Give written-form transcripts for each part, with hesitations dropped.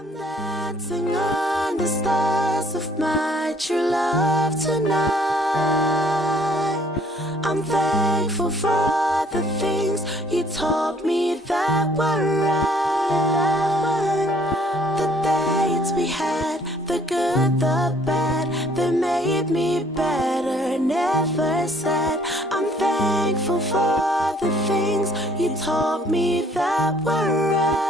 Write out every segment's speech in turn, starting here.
I'm dancing on the stars of my true love tonight. I'm thankful for the things you taught me that were right. The dates we had, the good, the bad, they made me better, never sad. I'm thankful for the things you taught me that were right.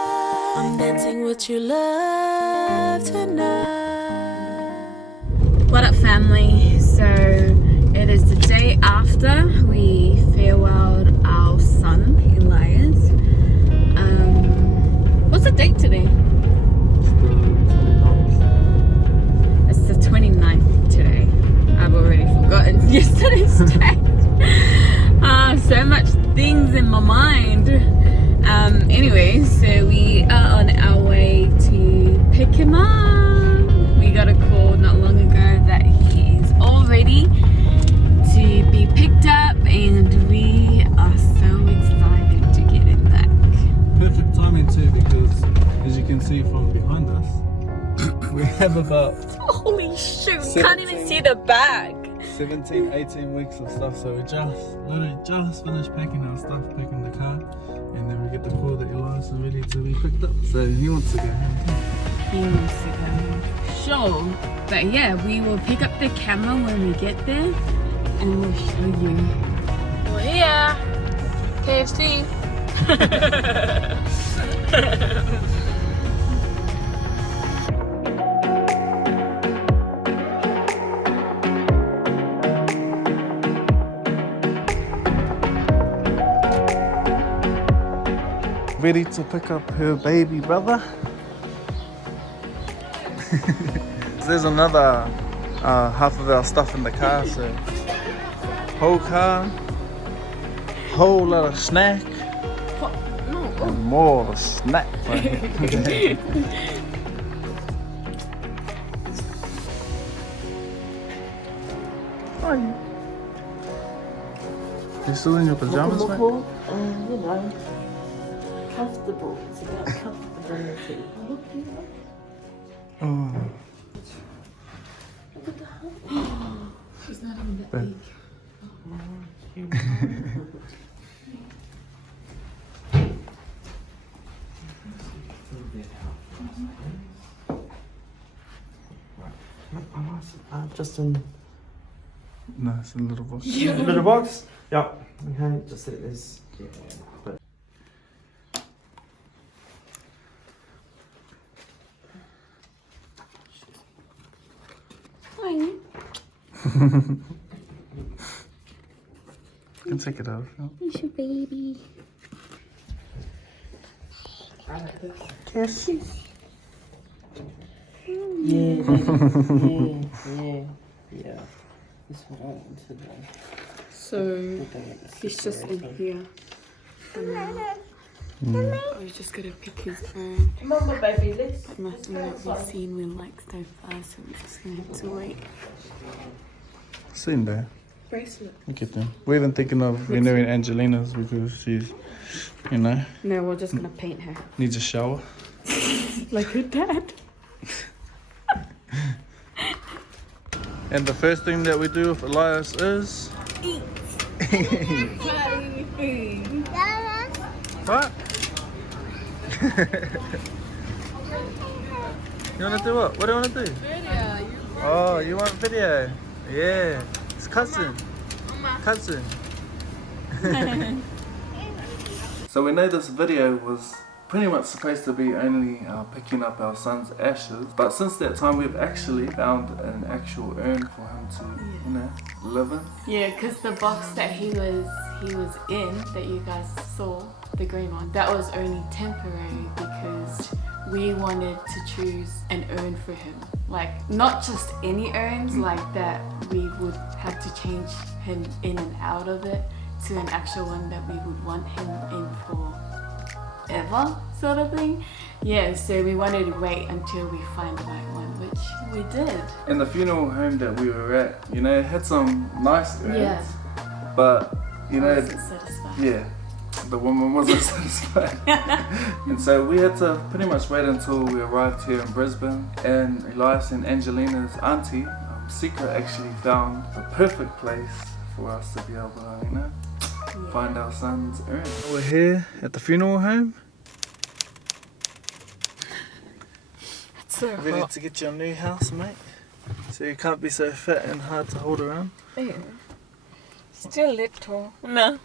I'm dancing with your love tonight. What up, family? So it is the day after we farewelled our son Elias. What's the date today? It's the 29th today. I've already forgotten yesterday's date. So much things in my mind. Anyway, so we are on our way to pick him up. We got a call not long ago that he is all ready to be picked up, and we are so excited to get him back. Perfect timing too, because as you can see from behind us, we have about Holy shoot, can't even see the bag. 17, 18 weeks of stuff, so we literally just finished packing our stuff, packing the car, and then we get the call that Elias is ready to be picked up, so he wants to go home. He wants to go. Sure, but yeah, we will pick up the camera when we get there and we'll show you. We're here, KFC. Ready to pick up her baby brother. There's another half of our stuff in the car, so whole car, whole lot of snack, and more snack. You still in your pajamas, mate? You know, comfortable. It's about comfortability. Oh. Look at the hump. She's not even that But- big. Just in No, it's a little box. a little box. Yep. Okay, just set this. Yeah. But Fine. You can take it out. Here's your baby. Kiss. yeah, yeah. This one I want today. So he's just in here. Oh, he's just gonna pick his own. Mama, baby, let's. Nothing that we've seen we like so far, so we're just gonna have to wait. Sitting there. Bracelet. Look at them. We're even thinking of renewing Angelina's because she's, you know, No, we're just gonna paint her. needs a shower. Like her dad. And the first thing that we do with Elias is Eat. what? You wanna do what? What do you wanna do? Video. Oh, you want video? Yeah. It's cousin. Cousin. So we know this video was pretty much supposed to be only picking up our son's ashes, but since that time we've actually found an actual urn for him to, you know, live in. Yeah, because the box that he was in, that you guys saw, the green one, that was only temporary because we wanted to choose an urn for him. Like, not just any urns, like that we would have to change him in and out of it to an actual one that we would want him in for ever, sort of thing. Yeah, so we wanted to wait until we find the right one, which we did. In the funeral home that we were at, you know, it had some nice urns, Yeah. but, you I know, wasn't satisfied. yeah. the woman wasn't satisfied. And so we had to pretty much wait until we arrived here in Brisbane, and Elias and Angelina's auntie, Sika, actually found the perfect place for us to be able to, you know, find our son's urn. We're here at the funeral home. It's so Ready hot. to get your new house, mate? So you can't be so fat and hard to hold around? Yeah. Still little. No.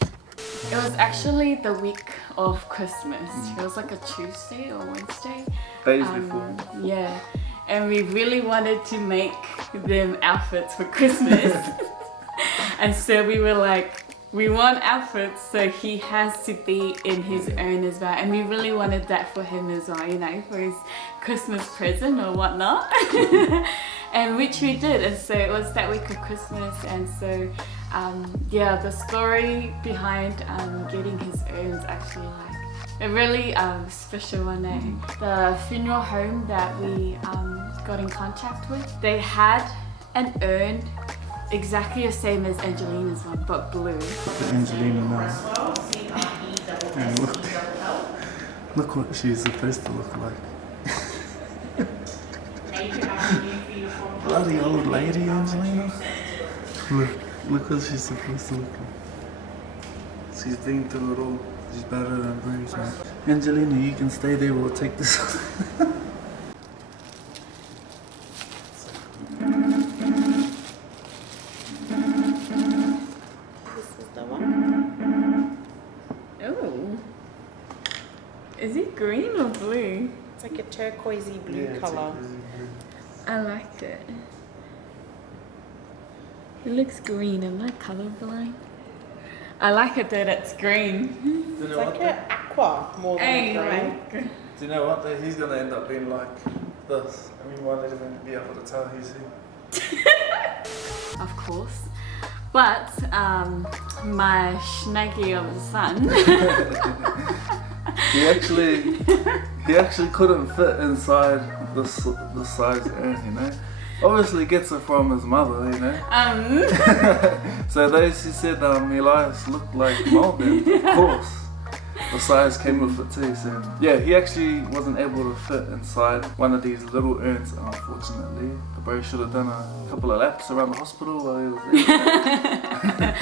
It was actually the week of Christmas. It was like a Tuesday or Wednesday. Days before. Yeah. And we really wanted to make them outfits for Christmas. And so we were like, we want outfits, so he has to be in his own as well. And we really wanted that for him as well, you know, for his Christmas present or whatnot. And which we did. And so it was that week of Christmas. And so, yeah, the story behind getting his urn is actually like a really special one. The funeral home that we got in contact with, they had an urn exactly the same as Angelina's one, but blue. Look at Angelina now. And look what she's supposed to look like. Bloody old lady, Angelina. Look what she's supposed to look like. She's been through it all. She's battered and bruised, man. Angelina, you can stay there, we'll take this. Oh. Is it green or blue? It's like a turquoisey blue colour. I like it. It looks green. Am I colorblind? I like it that it's green. It's like an aqua more than Hey, green. like, Do you know what? Though? He's gonna end up being like this. I mean, won't even be able to tell who's who. of course. But my snaggy of a son. He actually couldn't fit inside the size urn, you know. Obviously gets it from his mother, you know. So those who said Elias looked like Malden, of course, the size came with it too. So yeah, he actually wasn't able to fit inside one of these little urns, unfortunately. The bro should have done a couple of laps around the hospital while he was there.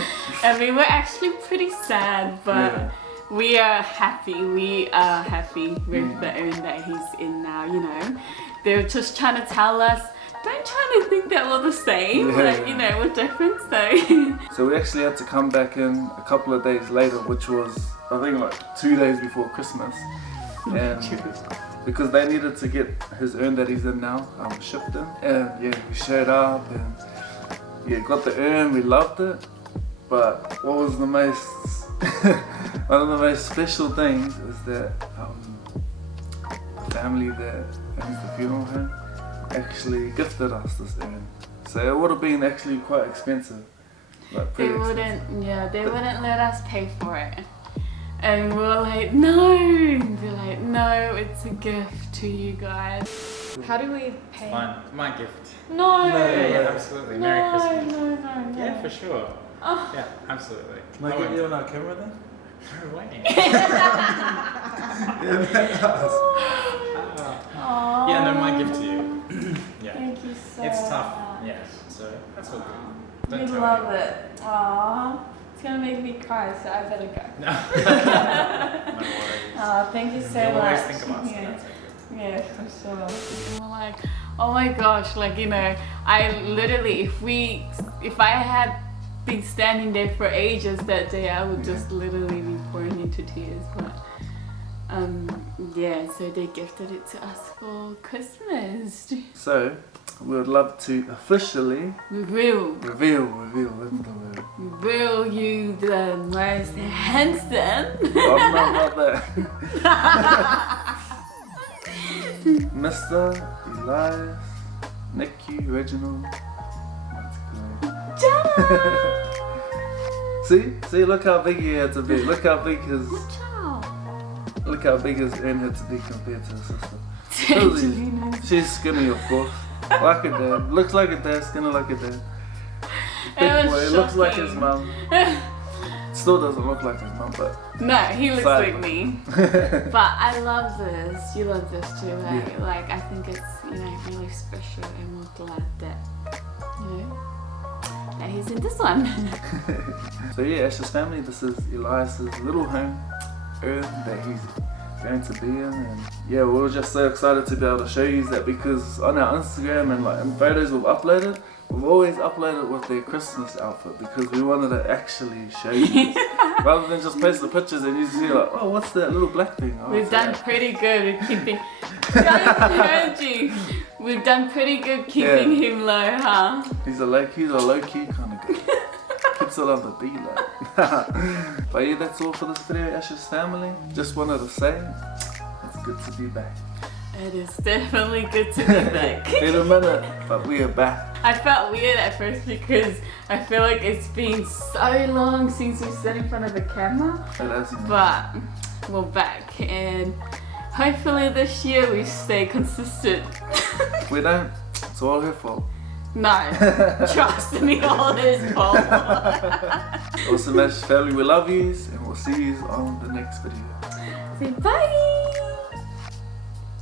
And we were actually pretty sad, but Yeah. we are happy. We are happy with the urn that he's in now, you know. They were just trying to tell us, don't try to think that we're the same, Yeah, like, yeah. you know, we're different, so. So we actually had to come back in a couple of days later, which was, I think, like 2 days before Christmas. And because they needed to get his urn that he's in now shipped in. And yeah, we showed up and yeah, got the urn, we loved it. But what was the most, one of the most special things is that the family that owns the funeral home actually gifted us this urn. So it would have been actually quite expensive. Like They pretty wouldn't, expensive. yeah, they wouldn't let us pay for it. And we were like, no! And they're like, no, it's a gift to you guys. How do we pay? Fine, my gift. No! Yeah, absolutely. No, Merry Christmas. no, no, no. Yeah, for sure. Oh. Yeah, absolutely. Can I get you on our camera then? No way. Aw. Yeah, no, my gift to you. Yeah. Thank you so much. It's tough. Yeah, so that's all good. We Don't tell love anyone. it. Aww. It's gonna make me cry, so I better go. No. No worries. Oh, thank you so You'll much. always think of us. Yeah. That's okay. Yeah, for sure. And we're like, oh my gosh, like, you know, I literally, if I had been standing there for ages that day, I would just literally be pouring into tears. But yeah, so they gifted it to us for Christmas. So we would love to officially Reveal you the most handsome. I'm not about that. Mr. Elias-Nicus Reginald. See, look how big he had to be. Look how big his urn had to be compared to his sister. She's skinny, of course. Like a dad. Looks like a dad, skinny like a dad. Big boy, looks like his mum. Still doesn't look like his mum, but No, he looks Sadly. like me. But I love this. You love this too, right? Yeah. Like, I think it's, really special, and we're glad that, that he's in this one. So yeah, Ashes family, this is Elias's little home, earth that he's going to be in, and yeah, we were just so excited to be able to show you that, because on our Instagram and like in photos we've always uploaded with their Christmas outfit, because we wanted to actually show you this. Rather than just post the pictures and you see like, oh, what's that little black thing? Oh, We've what's done that? pretty good with keeping. I heard you. We've done pretty good keeping him low, huh? He's a low key kind of guy. Keeps it on the beat like. But yeah, that's all for this video, Ashes family. Just wanted to say, it's good to be back. It is definitely good to be back. Been a minute, but we are back. I felt weird at first because I feel like it's been so long since we sat in front of a camera. It has, But we're back, and hopefully this year we stay consistent. we don't. It's all her fault. No, trust me, all his fault. Awesome Ashes family, we love yous, and we'll see you on the next video. Say bye.